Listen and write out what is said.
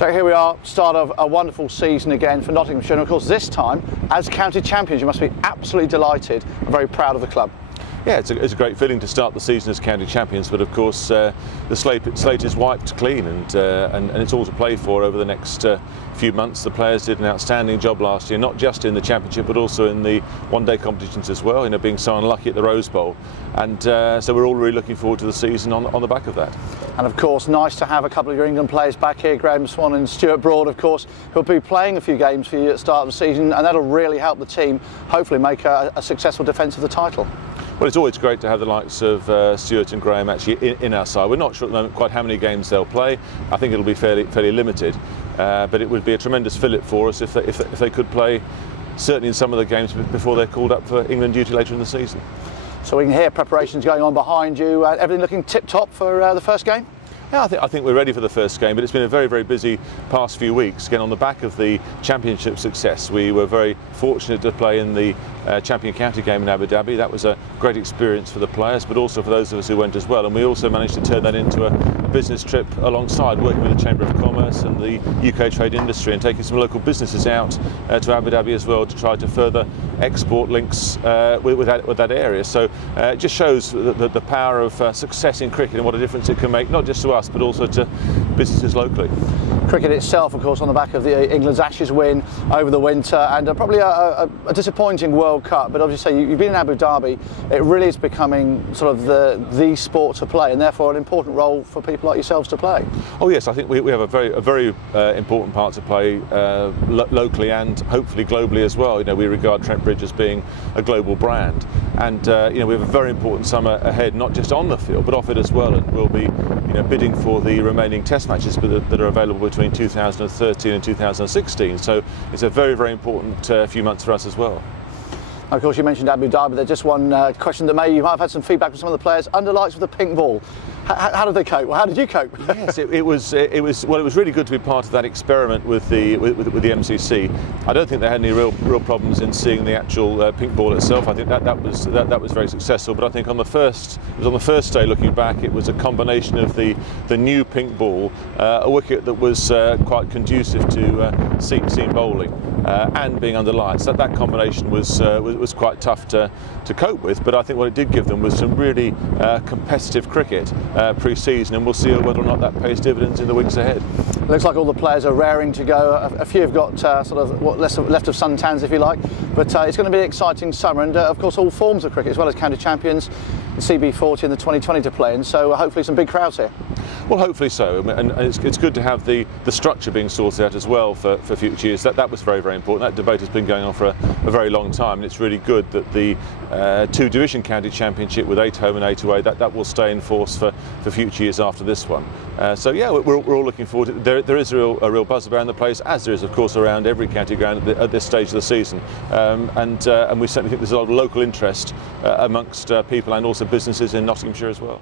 So here we are, start of a wonderful season again for Nottinghamshire, and of course this time as county champions. You must be absolutely delighted and very proud of the club. Yeah, it's a great feeling to start the season as county champions, but of course the slate is wiped clean, and it's all to play for over the next few months. The players did an outstanding job last year, not just in the championship but also in the one-day competitions as well, you know, being so unlucky at the Rose Bowl, and so we're all really looking forward to the season on the back of that. And of course nice to have a couple of your England players back here, Graeme, Swann and Stuart Broad, of course, who'll be playing a few games for you at the start of the season, and that'll really help the team hopefully make a successful defence of the title. Well, it's always great to have the likes of Stuart and Graeme actually in our side. We're not sure at the moment quite how many games they'll play. I think it'll be fairly limited, but it would be a tremendous fillip for us if they could play, certainly in some of the games before they're called up for England duty later in the season. So we can hear preparations going on behind you. Everything looking tip-top for the first game? Yeah, I think we're ready for the first game, but it's been a very busy past few weeks. Again, on the back of the championship success, we were very fortunate to play in the Champion County game in Abu Dhabi. That was a great experience for the players, but also for those of us who went as well. And we also managed to turn that into a business trip alongside, working with the Chamber of Commerce and the UK trade industry, and taking some local businesses out to Abu Dhabi as well to try to further export links with that area. So it just shows the power of success in cricket and what a difference it can make, not just to us but also to businesses locally. Cricket itself, of course, on the back of the England's Ashes win over the winter, and probably a disappointing World Cup, but obviously you've been in Abu Dhabi. It really is becoming sort of the sport to play, and therefore an important role for people like yourselves to play. Oh yes, I think we have a very important part to play locally and hopefully globally as well. You know, we regard Trent Bridge as being a global brand, and you know, we have a very important summer ahead, not just on the field but off it as well, and we'll be, you know, bidding for the remaining test matches that are available between 2013 and 2016. So it's a very important few months for us as well. Of course, you mentioned Abu Dhabi. There's just one question that you might have had some feedback from some of the players. Under lights with a pink ball. How did they cope? Well, how did you cope? Yes, it was really good to be part of that experiment with the MCC. I don't think they had any real problems in seeing the actual pink ball itself. I think that was very successful. But I think on the first day, looking back, it was a combination of the new pink ball, a wicket that was quite conducive to seam bowling, and being under lights. That combination was quite tough to cope with. But I think what it did give them was some really competitive cricket pre-season, and we'll see whether or not that pays dividends in the weeks ahead. Looks like all the players are raring to go. A few have got sort of what's left of suntans, if you like, but it's going to be an exciting summer, and of course all forms of cricket as well as county champions, the CB40 and the 2020 to play in, so hopefully some big crowds here. Well, hopefully so, and it's good to have the structure being sorted out as well for future years. That was very important. That debate has been going on for a very long time, and it's really good that the two-division county championship with 8 home and 8 away, that will stay in force for future years after this one. So yeah, we're all looking forward to it. There is a real buzz around the place, as there is of course around every county ground at this stage of the season, and we certainly think there's a lot of local interest amongst people and also businesses in Nottinghamshire as well.